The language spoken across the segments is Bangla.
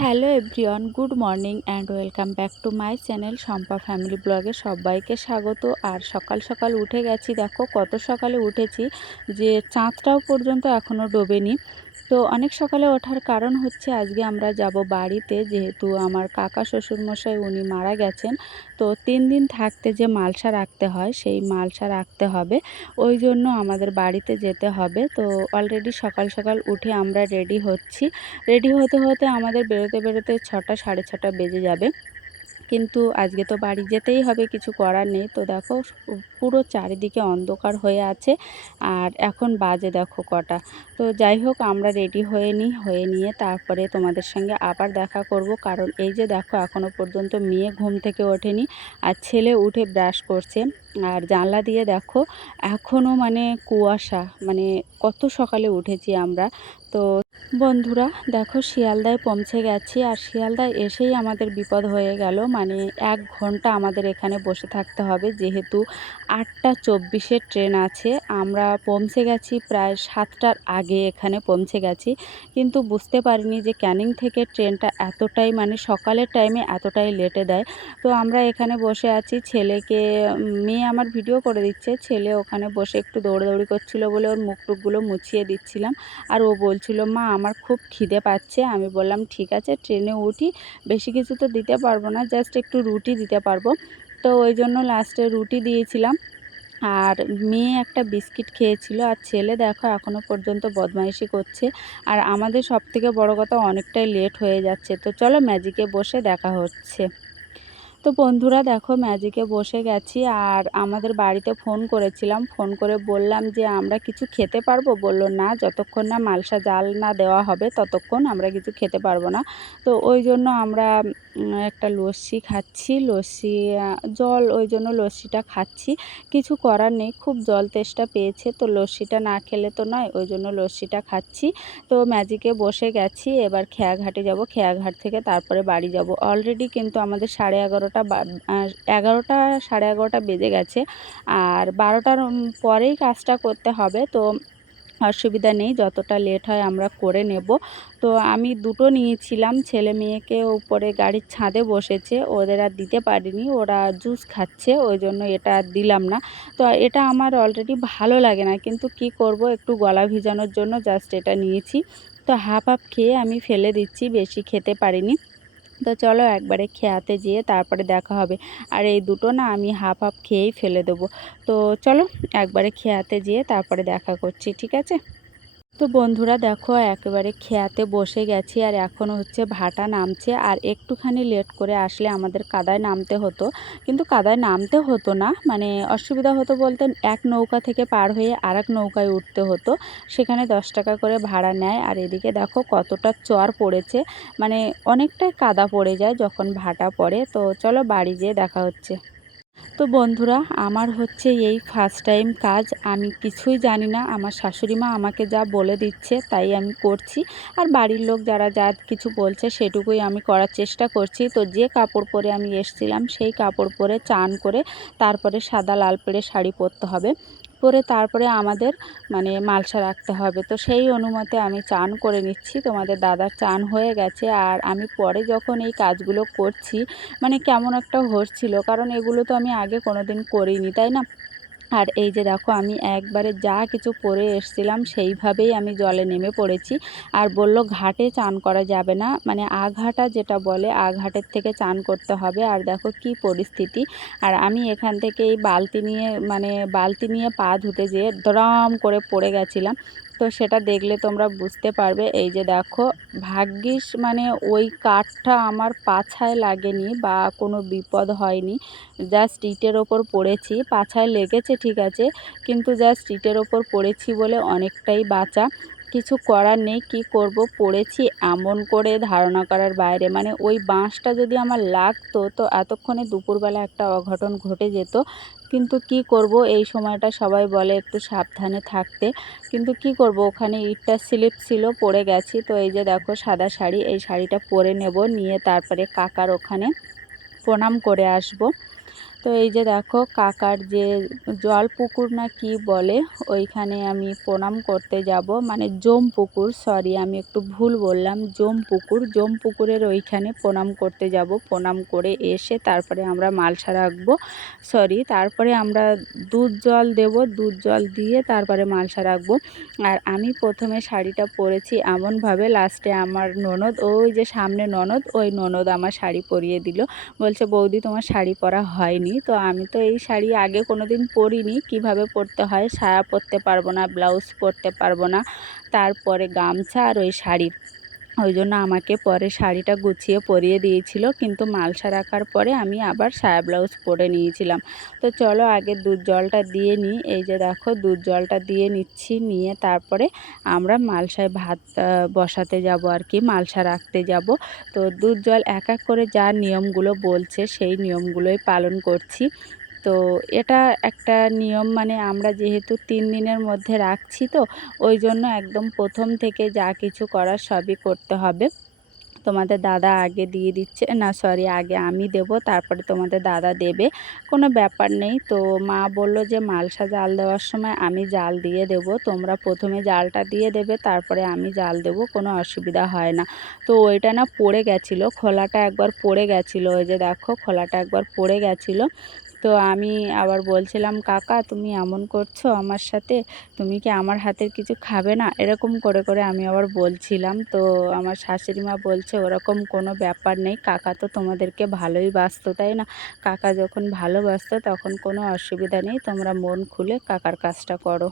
Hello everyone, good morning and welcome back to my channel Shampa family ব্লগে সবাইকে স্বাগত। আর সকাল সকাল উঠে গেছি, দেখো কত সকালে উঠেছি যে চাঁদটাও পর্যন্ত এখনও ডোবেনি। তো অনেক সকালে ওঠার কারণ হচ্ছে আজকে আমরা যাব বাড়িতে, যেহেতু আমার কাকা শ্বশুরমশাই উনি মারা গেছেন। তো 3 দিন থাকতে যে মালসা রাখতে হয় সেই মালসা রাখতে হবে, ওই জন্য আমাদের বাড়িতে যেতে হবে। তো অলরেডি সকাল সকাল উঠে আমরা রেডি হচ্ছি। রেডি হতে হতে আমাদের বেরোতে বেরোতে 6টা সাড়ে 6টা বেজে যাবে। কিন্তু আজকে তো বাড়ি যেতেই হবে, কিছু করার নেই। তো দেখো পুরো চারিদিকে অন্ধকার হয়ে আছে, আর এখন বাজে দেখো কটা। তো যাই হোক, আমরা রেডি হয়ে নিয়ে তারপরে তোমাদের সঙ্গে আবার দেখা করব। কারণ এই যে দেখো এখনও পর্যন্ত মেয়ে ঘুম থেকে ওঠেনি, আর ছেলে উঠে ব্রাশ করছে। আর জানলা দিয়ে দেখো এখনও মানে কুয়াশা, মানে কত সকালে উঠেছি আমরা। তো বন্ধুরা দেখো শিয়ালদায় পৌঁছে গেছি, আর শিয়ালদায় এসেই আমাদের বিপদ হয়ে গেল। মানে 1 ঘন্টা আমাদের এখানে বসে থাকতে হবে, যেহেতু 8টা 24-এর ট্রেন আছে। আমরা পৌঁছে গেছি প্রায় 7টার আগে এখানে পৌঁছে গেছি, কিন্তু বুঝতে পারিনি যে ক্যানিং থেকে ট্রেনটা এতটাই মানে সকালের টাইমে এতটাই লেটে দেয়। তো আমরা এখানে বসে আছি, ছেলেকে মেয়ে আমার ভিডিও করে দিচ্ছে, ছেলে ওখানে বসে একটু দৌড়াদৌড়ি করছিল বলে ওর মুখ টুকগুলো মুছিয়ে দিচ্ছিলাম। আর ও বলছিল, মা আমার খুব খিদে পাচ্ছে। আমি বললাম ঠিক আছে ট্রেনে উঠি, বেশি কিছু তো দিতে পারবো না, জাস্ট একটু রুটি দিতে পারবো। তো ওই জন্য লাস্টে রুটি দিয়েছিলাম, আর মেয়ে একটা বিস্কিট খেয়েছিল। আর ছেলে দেখো এখনও পর্যন্ত বদমাইশি করছে। আর আমাদের সবথেকে বড় কথা অনেকটাই লেট হয়ে যাচ্ছে। তো চলো ম্যাজিকে বসে দেখা হচ্ছে। তো বন্ধুরা দেখো ম্যাজিকে বসে গেছি, আর আমাদের বাড়িতে ফোন করেছিলাম, ফোন করে বললাম যে আমরা কিছু খেতে পারবো। বললো না, যতক্ষণ না মালসা জাল না দেওয়া হবে ততক্ষণ আমরা কিছু খেতে পারবো না। তো ওই জন্য আমরা একটা লস্যি খাচ্ছি, লস্যি জল, ওই জন্য লস্যিটা খাচ্ছি। কিছু করার নেই, খুব জল তেষ্টা পেয়েছে, তো লস্যিটা না খেলে তো নয়, ওই জন্য লস্যিটা খাচ্ছি। তো ম্যাজিকে বসে গেছি, এবার খেয়াঘাটে যাব, খেয়াঘাট থেকে তারপরে বাড়ি যাব। অলরেডি কিন্তু আমাদের 11:30 11:30 বেজে গেছে, আর 12টার পরেই কাজটা করতে হবে। তো অসুবিধা নেই, যতটা লেট হয় আমরা করে নেব। তো আমি দুটো নিয়েছিলাম, ছেলে মেয়েকে উপরে গাড়ির ছাদে বসেছে, ওদের আর দিতে পারিনি, ওরা জুস খাচ্ছে, ওই জন্য এটা আর দিলাম না। তো এটা আমার অলরেডি ভালো লাগে না, কিন্তু কি করব, একটু গলা ভিজানোর জন্য জাস্ট এটা নিয়েছি। তো হাফ হাফ খেয়ে আমি ফেলে দিচ্ছি, বেশি খেতে পারিনি। তো চলো একবারে খেয়াতে যেয়ে তারপরে দেখা হবে। আর এই দুটো না আমি হাফ হাফ খেয়েই ফেলে দেবো। তো চলো একবারে খেয়াতে যেয়ে তারপরে দেখা করছি, ঠিক আছে? তো বন্ধুরা দেখো একেবারে খেয়াতে বসে গেছি, আর এখন হচ্ছে ভাটা নামছে। আর একটুখানি লেট করে আসলে আমাদের কাদায় নামতে হতো, কিন্তু কাদায় নামতে হতো না, মানে অসুবিধা হতো বলতে এক নৌকা থেকে পার হয়ে আরেক নৌকায় উঠতে হতো, সেখানে 10 টাকা করে ভাড়া নেয়। আর এদিকে দেখো কতটা চর পড়েছে, মানে অনেকটাই কাদা পড়ে যায় যখন ভাটা পড়ে। তো চলো বাড়ি যেয়ে দেখা হচ্ছে। তো বন্ধুরা আমার হচ্ছে এই ফার্স্ট টাইম কাজ, আমি কিছুই জানি না, আমার শাশুড়ি মা আমাকে যা বলে দিচ্ছে তাই আমি করছি। আর বাড়ির লোক যারা যা কিছু বলছে সেটুকুই আমি করার চেষ্টা করছি। তো যে কাপড় পরে আমি এসেছিলাম সেই কাপড় পরে চান করে তারপরে সাদা লাল পেড়ে শাড়ি পরতে হবে, পরে তারপরে আমাদের মানে মালসা রাখতে হবে। তো সেই অনুমতে আমি চান করে নিচ্ছি, তোমাদের দাদার চান হয়ে গেছে। আর আমি পরে যখন এই কাজগুলো করছি মানে কেমন একটা হচ্ছিল, কারণ এগুলো তো আমি আগে কোনোদিন করিনি, তাই না? আর এই যে দেখো আমি একবারে যা কিছু পরে এসছিলাম সেইভাবেই আমি জলে নেমে পড়েছি। আর বলল ঘাটে চান করা যাবে না, মানে আঘাটা যেটা বলে আঘাটের থেকে চান করতে হবে। আর দেখো কি পরিস্থিতি। আর আমি এখান থেকে এই বালতি নিয়ে পা ধুতে যেয়ে দড়াম করে পড়ে গেছিলাম। তো সেটা দেখলে তোমরা বুঝতে পারবে। এই যে দেখো ভাগ্যিস মানে ওই কাঠটা আমার পাছায় লাগেনি বা কোনো বিপদ হয়নি, জাস্ট ইটের ওপর পড়েছি, পাছায় লেগেছে ঠিক আছে, কিন্তু জাস্ট ইটের ওপর পড়েছি বলে অনেকটাই বাঁচা। কিছু করার নেই, কি করব, পড়েছি এমন করে ধারণা করার বাইরে। মানে ওই বাঁশটা যদি আমার লাগতো তো এতক্ষণে দুপুরবেলা একটা অঘটন ঘটে যেত। কিন্তু কি করব, এই সময়টা সবাই বলে একটু সাবধানে থাকতে, কিন্তু কি করব, ওখানে ইটটা স্লিপ ছিল, পড়ে গেছি। তো এই যে দেখো সাদা শাড়ি, এই শাড়িটা পরে নেব, নিয়ে তারপরে কাকার ওখানে প্রণাম করে আসব। তো এই যে দেখো কাকার যে জল পুকুর না কি বলে, ওইখানে আমি প্রণাম করতে যাব, মানে জম পুকুর, সরি আমি একটু ভুল বললাম, জম পুকুর, জম পুকুরের ওইখানে প্রণাম করতে যাব। প্রণাম করে এসে তারপরে আমরা মালসা রাখবো, সরি তারপরে আমরা দুধ জল দেব, দুধ জল দিয়ে তারপরে মালসা রাখবো। আর আমি প্রথমে শাড়িটা পরেছি এমনভাবে, লাস্টে আমার ননদ, ওই যে সামনে ননদ, ওই ননদ আমার শাড়ি পরিয়ে দিল। বলছে বৌদি তোমার শাড়ি পরা হয়নি। তো আমি তো এই শাড়ি আগে কোনো দিন পরিনি, কিভাবে পরতে হয়, সায়া পরতে পারবো না, ব্লাউজ পরতে পারবো না, তারপরে গামছা আর ওই শাড়ি, ওই জন্য আমাকে পরে শাড়িটা গুছিয়ে পরিয়ে দিয়েছিল। কিন্তু মালসা রাখার পরে আমি আবার সায়া ব্লাউজ পরে নিয়েছিলাম। তো চলো আগে দুধ জলটা দিয়ে নিই। এই যে দেখো দুধ জলটা দিয়ে নিচ্ছি, নিয়ে তারপরে আমরা মালসায় ভাত বসাতে যাব আর কি, মালসা রাখতে যাব। তো দুধ জল এক এক করে যা নিয়মগুলো বলছে সেই নিয়মগুলোই পালন করছি। তো এটা একটা নিয়ম, মানে আমরা যেহেতু 3 দিনের মধ্যে রাখছি, তো ওই জন্য একদম প্রথম থেকে যা কিছু করার সবই করতে হবে। তোমাদের দাদা আগে দিয়ে দিচ্ছে, না সরি আগে আমি দেব, তারপরে তোমাদের দাদা দেবে, কোনো ব্যাপার নেই। তো মা বলল যে মালসা জাল দেওয়ার সময় আমি জাল দিয়ে দেব, তোমরা প্রথমে জালটা দিয়ে দেবে তারপরে আমি জাল দেব, কোনো অসুবিধা হয় না। তো ওইটা না পড়ে গেছিলো, খোলাটা একবার পড়ে গেছিলো, ওই যে দেখো খোলাটা একবার পড়ে গেছিলো। তো আমি আবার বলছিলাম কাকা তুমি এমন করছো আমার সাথে, তুমি কি আমার হাতের কিছু খাবে না, এরকম করে করে আমি আবার বলছিলাম। তো আমার শাশুড়ি মা বলছে ওরকম কোনো ব্যাপার নেই, কাকা তো তোমাদেরকে ভালোই বাসতো তাই না, কাকা যখন ভালোবাসতো তখন কোনো অসুবিধা নেই, তোমরা মন খুলে কাকার কাজটা করো।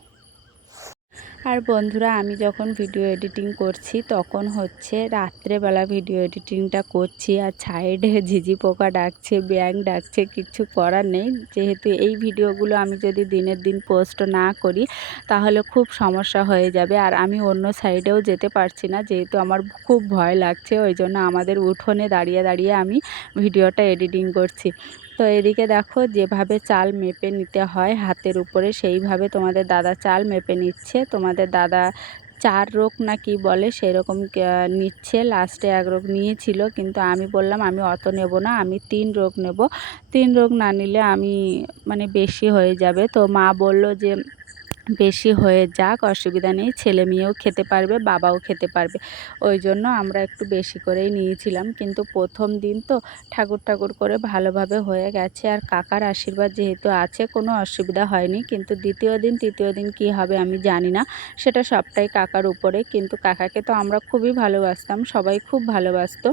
আর বন্ধুরা আমি যখন ভিডিও এডিটিং করছি তখন হচ্ছে রাত্রেবেলা ভিডিও এডিটিংটা করছি, আর সাইডে ঝিঝি পোকা ডাকছে, ব্যাঙ ডাকছে, কিছু করার নেই। যেহেতু এই ভিডিওগুলো আমি যদি দিনের দিন পোস্ট না করি তাহলে খুব সমস্যা হয়ে যাবে, আর আমি অন্য সাইডেও যেতে পারছি না, যেহেতু আমার খুব ভয় লাগছে, ওই জন্য আমাদের উঠোনে দাঁড়িয়ে দাঁড়িয়ে আমি ভিডিওটা এডিটিং করছি। তো এদিকে দেখো যেভাবে চাল মেপে নিতে হয় হাতের উপরে, সেইভাবে তোমাদের দাদা চাল মেপে নিচ্ছে। তোমাদের দাদা 4 রোগ না কি বলে সেরকম নিচ্ছে, লাস্টে 1 রোগ নিয়েছিল, কিন্তু আমি বললাম আমি অত নেব না, আমি 3 রোগ নেব, 3 রোগ না নিলে আমি মানে বেশি হয়ে যাবে। তো মা বলল যে বেশি হয়ে যাক, অসুবিধা নেই, ছেলে মেয়েও খেতে পারবে, বাবাও খেতে পারবে, ওই জন্য আমরা একটু বেশি করেই নিয়েছিলাম। কিন্তু প্রথম দিন তো ঠাকুর ঠাকুর করে ভালোভাবে হয়ে গেছে, আর কাকার আশীর্বাদ যেহেতু আছে কোনো অসুবিধা হয়নি। কিন্তু দ্বিতীয় দিন তৃতীয় দিন কি হবে আমি জানি না, সেটা সবটাই কাকার উপরে। কিন্তু কাকাকে তো আমরা খুবই ভালোবাসতাম, সবাই খুব ভালোবাসতো।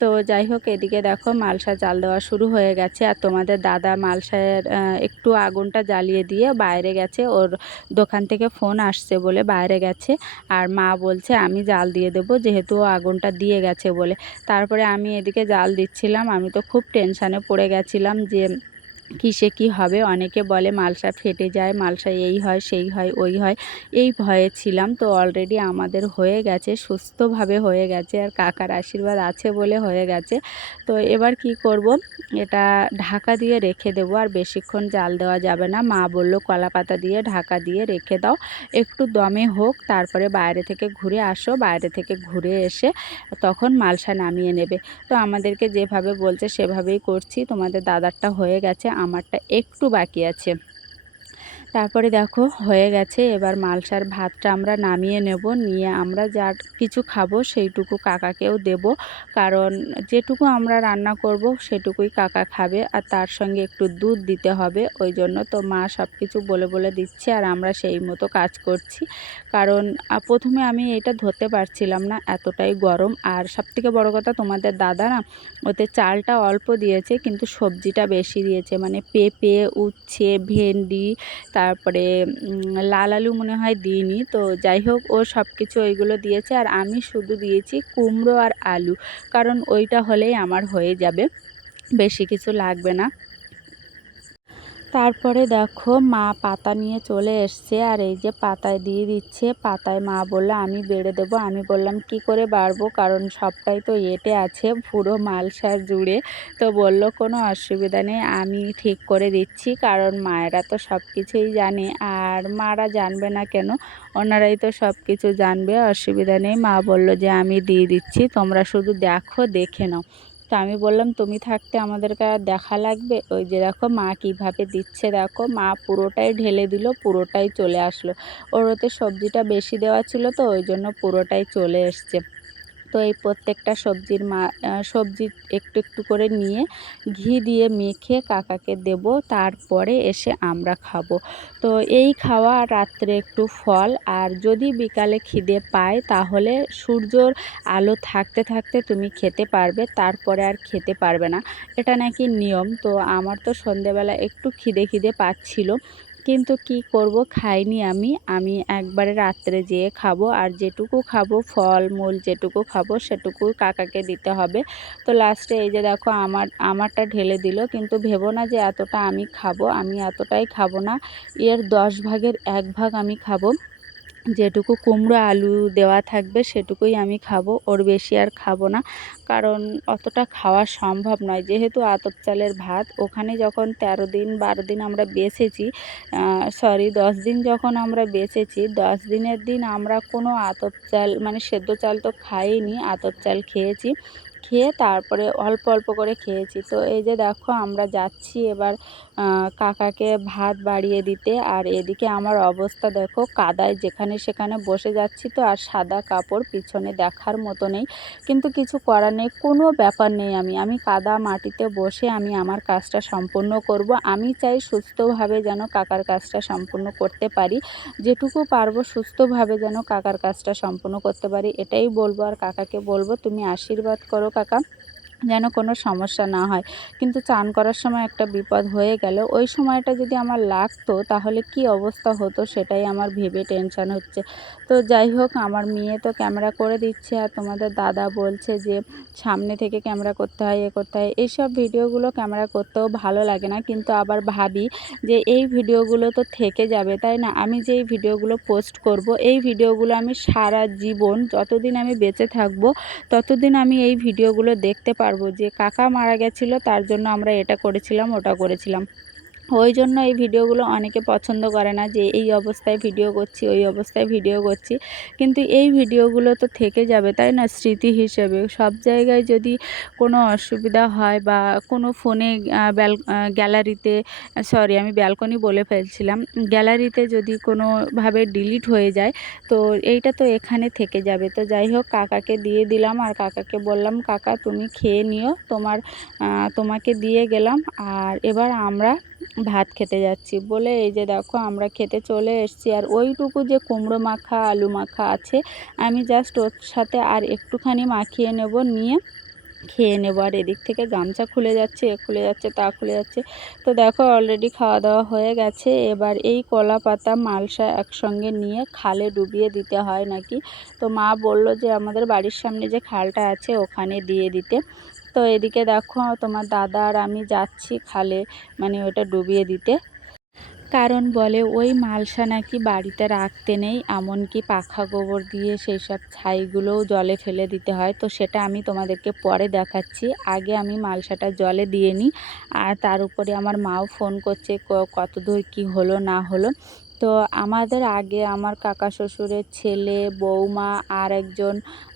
তো যাই হোক এদিকে দেখো মালসা জাল দেওয়া শুরু হয়ে গেছে, আর তোমাদের দাদা মালসার একটু আগুনটা জ্বালিয়ে দিয়ে বাইরে গেছে, ওর দোকান থেকে ফোন আসছে বলে বাইরে গেছে। আর মা বলছে আমি জাল দিয়ে দেবো, যেহেতু ও আগুনটা দিয়ে গেছে বলে। তারপরে আমি এদিকে জাল দিচ্ছিলাম, আমি তো খুব টেনশানে পড়ে গেছিলাম যে কিসে কি হবে, অনেকে বলে মালসা ফেটে যায়, মালসা এই হয় সেই হয় ওই হয়, এই ভয়ে ছিলাম। তো অলরেডি আমাদের হয়ে গেছে, সুস্থভাবে হয়ে গেছে, আর কাকার আশীর্বাদ আছে বলে হয়ে গেছে। তো এবার কি করব, এটা ঢাকা দিয়ে রেখে দেবো, আর বেশিক্ষণ জাল দেওয়া যাবে না। মা বলল কলা পাতা দিয়ে ঢাকা দিয়ে রেখে দাও, একটু দমে হোক, তারপরে বাইরে থেকে ঘুরে আসো, বাইরে থেকে ঘুরে এসে তখন মালসা নামিয়ে নেবে। তো আমাদেরকে যেভাবে বলছে সেভাবেই করছি। তোমাদের দাদারটা হয়ে গেছে, আমারটা একটু বাকি আছে। তারপরে দেখো হয়ে গেছে, এবার মালসার ভাতটা আমরা নামিয়ে নেব, নিয়ে আমরা যা কিছু খাবো সেইটুকু কাকাকেও দেব, কারণ যেটুকু আমরা রান্না করব সেটুকুই কাকা খাবে, আর তার সঙ্গে একটু দুধ দিতে হবে, ওই জন্য তো মা সব কিছু বলে বলে দিচ্ছে, আর আমরা সেই মতো কাজ করছি। কারণ প্রথমে আমি এটা ধরতে পারছিলাম না, এতটাই গরম। আর সবথেকে বড় কথা তোমাদের দাদা না ওতে চালটা অল্প দিয়েছে কিন্তু সবজিটা বেশি দিয়েছে, মানে পেঁপে, উচ্ছে, ভেন্ডি, তারপরে লাল আলু মনে হয় দিইনি। তো যাই হোক ও সব কিছু ওইগুলো দিয়েছে, আর আমি শুধু দিয়েছি কুমড়ো আর আলু, কারণ ওইটা হলেই আমার হয়ে যাবে, বেশি কিছু লাগবে না। তারপরে দেখো মা পাতা নিয়ে চলে এসছে, আর এই যে পাতায় দিয়ে দিচ্ছে, পাতায় মা বললো আমি বেড়ে দেবো। আমি বললাম কি করে বাড়বো, কারণ সবটাই তো এঁটে আছে পুরো মালসার জুড়ে। তো বলল কোনো অসুবিধা নেই, আমি ঠিক করে দিচ্ছি, কারণ মায়েরা তো সব কিছুই জানে, আর মারা জানবে না কেন, ওনারাই তো সব কিছু জানবে, অসুবিধা নেই। মা বলল যে আমি দিয়ে দিচ্ছি, তোমরা শুধু দেখো, দেখে নাও। তো আমি বললাম তুমি থাকতে আমাদেরকে আর দেখা লাগবে? ওই যে দেখো মা কীভাবে দিচ্ছে, দেখো মা পুরোটাই ঢেলে দিল, পুরোটাই চলে আসলো। ওর ওতে সবজিটা বেশি দেওয়া ছিল তো ওই জন্য পুরোটাই চলে এসছে। তো এই প্রত্যেকটা সবজি একটু একটু করে নিয়ে ঘি দিয়ে মেখে কাকাকে দেব, তারপরে এসে আমরা খাবো। তো এই খাওয়া, রাত্রে একটু ফল, আর যদি বিকালে খিদে পায় তাহলে সূর্যর আলো থাকতে থাকতে তুমি খেতে পারবে, তারপরে আর খেতে পারবে না, এটা নাকি নিয়ম। তো আমার তো সন্ধেবেলা একটু খিদে পাচ্ছিল, কিন্তু কি করব, খাইনি আমি একবারে রাত্রে যেয়ে খাবো, আর যেটুকু খাবো ফলমূল যেটুকু খাবো সেটুকু কাকাকে দিতে হবে। তো লাস্টে এই যে দেখো আমারটা ঢেলে দিল, কিন্তু ভেবো না যে এতটা আমি খাবো, আমি এতটাই খাবো না, এর 10 ভাগের 1 ভাগ আমি খাবো। যেটুকু কুমড়ো আলু দেওয়া থাকবে সেটুকুই আমি খাবো, ওর বেশি আর খাবো না, কারণ অতটা খাওয়া সম্ভব নয়। যেহেতু আতপ চালের ভাত, ওখানে যখন 13 দিন 12 দিন আমরা বেঁচেছি, 10 দিন যখন আমরা বেঁচেছি, 10 দিনের দিন আমরা কোনো আতপ চাল মানে সেদ্ধ চাল তো খাইনি, আতপ চাল খেয়েছি। খেয়ে তারপরে অল্প অল্প করে খেয়েছি। তো এই যে দেখো আমরা যাচ্ছি এবার কাকাকে ভাত বাড়িয়ে দিতে, আর এদিকে আমার অবস্থা দেখো, কাদায় যেখানে সেখানে বসে যাচ্ছি তো, আর সাদা কাপড় পিছনে দেখার মতো নেই, কিন্তু কিছু করার নেই, কোনো ব্যাপার নেই। আমি কাদা মাটিতে বসে আমি আমার কাজটা সম্পূর্ণ করব। আমি চাই সুস্থভাবে যেন কাকার কাজটা সম্পূর্ণ করতে পারি, যেটুকু পারবো সুস্থভাবে যেন কাকার কাজটা সম্পূর্ণ করতে পারি, এটাই বলবো। আর কাকাকে বলবো তুমি আশীর্বাদ করো কাকা, যেন কোনো সমস্যা না হয়। কিন্তু চান করার সময় একটা বিপদ হয়ে গেল, ওই সময়টা যদি আমার লাগতো তাহলে কি অবস্থা হতো সেটাই আমার ভেবে টেনশান হচ্ছে। তো যাই হোক, আমার মেয়ে তো ক্যামেরা করে দিচ্ছে, আর তোমাদের দাদা বলছে যে সামনে থেকে ক্যামেরা করতে হয়, করতে হয়। এইসব ভিডিওগুলো ক্যামেরা করতেও ভালো লাগে না, কিন্তু আবার ভাবি যে এই ভিডিওগুলো তো থেকে যাবে, তাই না? আমি যে এই ভিডিওগুলো পোস্ট করব, এই ভিডিওগুলো আমি সারা জীবন যতদিন আমি বেঁচে থাকবো ততদিন আমি এই ভিডিওগুলো দেখতে পারবো যে কাকা মারা গেছিলো, তার জন্য আমরা এটা করেছিলাম ওটা করেছিলাম। ওই জন্য এই ভিডিওগুলো অনেকে পছন্দ করে না, যে এই অবস্থায় ভিডিও করছি, ওই অবস্থায় ভিডিও করছি, কিন্তু এই ভিডিওগুলো তো থেকে যাবে, তাই না? স্মৃতি হিসেবে সব জায়গায় যদি কোনো অসুবিধা হয় বা কোনো ফোনে গ্যালারিতে, আমি ব্যালকনি বলে ফেলছিলাম, গ্যালারিতে যদি কোনোভাবে ডিলিট হয়ে যায়, তো এইটা তো এখানে থেকে যাবে। তো যাই হোক, কাকাকে দিয়ে দিলাম, আর কাকাকে বললাম কাকা তুমি খেয়ে নিও, তোমাকে দিয়ে গেলাম, আর এবার আমরা ভাত খেতে যাচ্ছি বলে এই যে দেখো আমরা খেতে চলে এসেছি। আর ওইটুকু যে কুমড়ো মাখা আলু মাখা আছে, আমি জাস্ট ওর সাথে আর একটুখানি মাখিয়ে নেব, নিয়ে খেয়ে নেব। আর এদিক থেকে গামছা খুলে যাচ্ছে, এ খুলে যাচ্ছে, তা খুলে যাচ্ছে। তো দেখো অলরেডি খাওয়া দাওয়া হয়ে গেছে। এবার এই কলা পাতা মালসা একসঙ্গে নিয়ে খালে ডুবিয়ে দিতে হয় নাকি, তো মা বলল যে আমাদের বাড়ির সামনে যে খালটা আছে ওখানে দিয়ে দিতে। তো এদিকে দেখো তোমার দাদা আর আমি যাচ্ছি খালে, মানে ওটা ডুবিয়ে দিতে, কারণ বলে ওই মালসা নাকি বাড়িতে রাখতে নেই, এমনকি পাখা গোবর দিয়ে সেই সব ছাইগুলোও জলে ফেলে দিতে হয়। তো সেটা আমি তোমাদেরকে পরে দেখাচ্ছি, আগে আমি মালসাটা জলে দিয়ে নিই। আর তার উপরে আমার মাও ফোন করছে কত দূর কী হলো না হলো। তো আমাদের আগে আমার কাকা শ্বশুরের ছেলে, বৌমা, আর একজন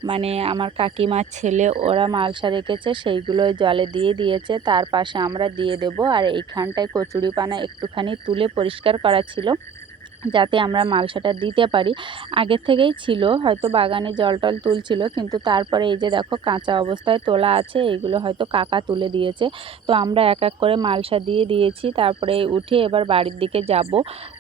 মানে আমার কাকিমার ছেলে, ওরা মালসা রেখেছে, সেইগুলো জলে দিয়ে দিয়েছে, তার পাশে আমরা দিয়ে দেব। আর এইখানটায় কচুরিপানা একটুখানি তুলে পরিষ্কার করা ছিল, যাতে আমরা মালসাটা দিতে পারি। আগের থেকেই ছিল, হয়তো বাগানে জল টল তুলছিল, কিন্তু তারপরে এই যে দেখো কাঁচা অবস্থায় তোলা আছে, এইগুলো হয়তো কাকা তুলে দিয়েছে। তো আমরা এক এক করে মালসা দিয়ে দিয়েছি, তারপরে উঠে এবার বাড়ির দিকে যাব।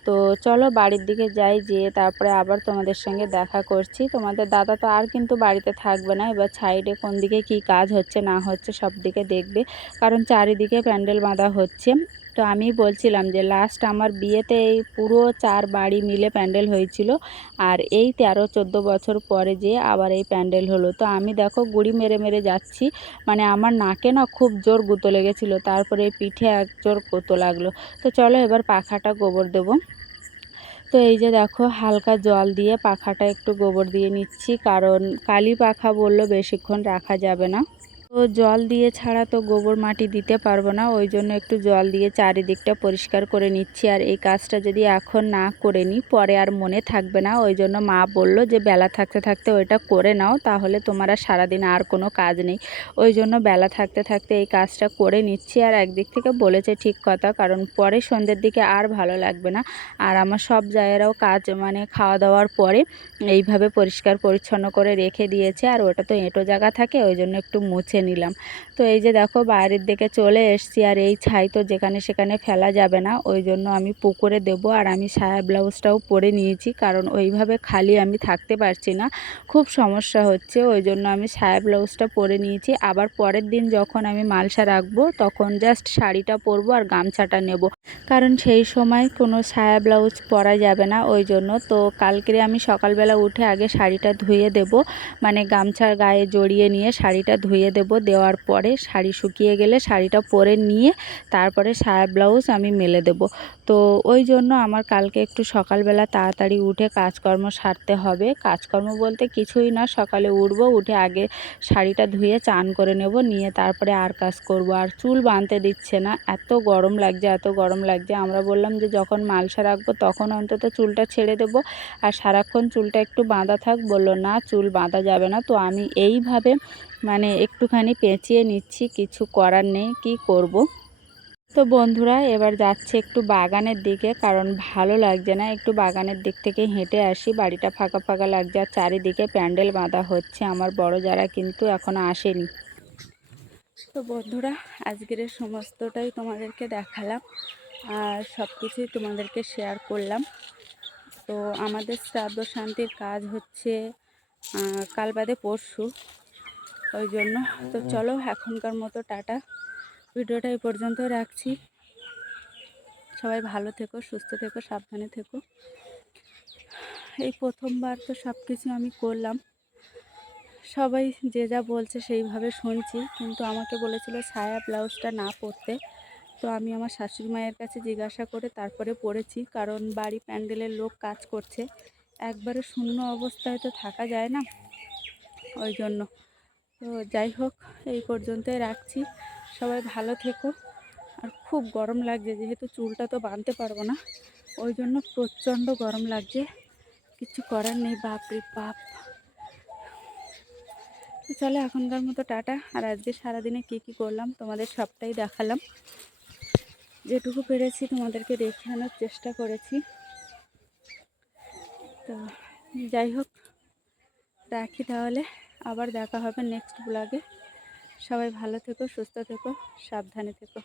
তো চলো বাড়ির দিকে যাই, যেয়ে তারপরে আবার তোমাদের সঙ্গে দেখা করছি। তোমাদের দাদা তো আর কিন্তু বাড়িতে থাকবে না, এবার সাইডে কোন দিকে কী কাজ হচ্ছে না হচ্ছে সব দিকে দেখবে, কারণ চারিদিকে প্যান্ডেল বাঁধা হচ্ছে। তো আমি বলছিলাম যে লাস্ট আমার বিয়েতে এই পুরো 4 বাড়ি মিলে প্যান্ডেল হয়েছিল, আর এই 13-14 বছর পরে যে আবার এই প্যান্ডেল হলো। তো আমি দেখো গুড়ি মেরে মেরে যাচ্ছি, মানে আমার নাকে না খুব জোর গুঁতো লেগেছিলো, তারপরে পিঠে এক জোর গুঁতো লাগলো। তো চলো এবার পাখাটা গোবর দেবো। তো এই যে দেখো হালকা জল দিয়ে পাখাটা একটু গোবর দিয়ে নিচ্ছি, কারণ কালি পাখা বললো বেশিক্ষণ রাখা যাবে না। তো জল দিয়ে ছাড়া তো গোবর মাটি দিতে পারবো না, ওই জন্য একটু জল দিয়ে চারিদিকটা পরিষ্কার করে নিচ্ছি। আর এই কাজটা যদি এখন না করে নিই পরে আর মনে থাকবে না, ওই জন্য মা বলল যে বেলা থাকতে থাকতে ওইটা করে নাও, তাহলে তোমার আর সারাদিন আর কোনো কাজ নেই। ওই জন্য বেলা থাকতে থাকতে এই কাজটা করে নিচ্ছি। আর একদিক থেকে বলেছে ঠিক কথা, কারণ পরে সন্ধ্যের দিকে আর ভালো লাগবে না। আর আমার সব জায়গারাও কাজ মানে খাওয়া দাওয়ার পরে এইভাবে পরিষ্কার পরিচ্ছন্ন করে রেখে দিয়েছে। আর ওটা তো এঁটো জায়গা থাকে, ওই জন্য একটু মুছে নিলাম। তো এই যে দেখো বাইরের দিকে চলে এসেছি। আর এই ছাই তো যেখানে সেখানে ফেলা যাবে না, ওই জন্য আমি পুকুরে দেবো। আর আমি সায়া ব্লাউজটাও পরে নিয়েছি, কারণ ওইভাবে খালি আমি থাকতে পারছি না, খুব সমস্যা হচ্ছে, ওই জন্য আমি সায়া ব্লাউজটা পরে নিয়েছি। আবার পরের দিন যখন আমি মালসা রাখবো তখন জাস্ট শাড়িটা পরবো আর গামছাটা নেব, কারণ সেই সময় কোনো সায়া ব্লাউজ পরা যাবে না, ওই জন্য। তো কালকে আমি সকালবেলা উঠে আগে শাড়িটা ধুয়ে দেব, মানে গামছার গায়ে জড়িয়ে নিয়ে শাড়িটা ধুয়ে দেব। দেওয়ার পরে শাড়ি শুকিয়ে গেলে শাড়িটা পরে নিয়ে তারপরে সায়া ব্লাউজ আমি মেলে দেব। তো ওই জন্য আমার কালকে একটু সকালবেলা তাড়াতাড়ি উঠে কাজকর্ম সারতে হবে। কাজকর্ম বলতে কিছুই না, সকালে উঠবো, উঠে আগে শাড়িটা ধুয়ে চান করে নেব, নিয়ে তারপরে আর কাজ করব। আর চুল বাঁধতে দিচ্ছে না, এত গরম লাগছে, এত গরম লাগছে। আমরা বললাম যে যখন মালসা রাখবো তখন অন্তত চুলটা ছেড়ে দেব, আর সারাক্ষণ চুলটা একটু বাঁধা থাক। বললো না, চুল বাঁধা যাবে না। তো আমি এইভাবে মানে একটুখানি পেঁচিয়ে নিচ্ছি, কিছু করার নেই, কি করব। তো বন্ধুরা এবার যাচ্ছে একটু বাগানের দিকে, কারণ ভালো লাগছে না, একটু বাগানের দিক থেকে হেঁটে আসি। বাড়িটা ফাঁকা ফাঁকা লাগছে, আর চারিদিকে প্যান্ডেল বাঁধা হচ্ছে, আমার বড় যারা কিন্তু এখনো আসেনি। তো বন্ধুরা আজকের সমস্তটাই তোমাদেরকে দেখালাম আর সব কিছুই তোমাদেরকে শেয়ার করলাম। তো আমাদের শ্রাদ্ধ শান্তির কাজ হচ্ছে কাল বাদে পরশু, ওই জন্য। তো চলো এখনকার মতো টাটা, ভিডিওটা এই পর্যন্ত রাখছি। সবাই ভালো থেকো, সুস্থ থেকো, সাবধানে থেকো। এই প্রথমবার তো সব কিছু আমি করলাম, সবাই যে যা বলছে সেইভাবে শুনছি, কিন্তু আমাকে বলেছিল সায়া ব্লাউজটা না পরতে। তো আমি আমার শাশুড়ি মায়ের কাছে জিজ্ঞাসা করে তারপরে পরেছি, কারণ বাড়ি প্যান্ডেলের লোক কাজ করছে, একবারে শূন্য অবস্থায় তো থাকা যায় না, ওই জন্য। তো যাই হোক এই পর্যন্তই রাখছি, সবাই ভালো থেকো। আর খুব গরম লাগছে, যেহেতু চুলটা তো বাঁধতে পারবো না, ওই জন্য প্রচণ্ড গরম লাগছে, কিছু করার নেই, বাপরে বাপ। তো চলো এখনকার মতো টাটা। আর আজকে সারাদিনে কী করলাম তোমাদের সবটাই দেখালাম, যেটুকু পেরেছি তোমাদেরকে দেখানোর চেষ্টা করেছি। তো যাই হোক রাখি তাহলে, আবার দেখা হবে নেক্সট ব্লগে। সবাই ভালো থেকো, সুস্থ থেকো, সাবধানে থেকো।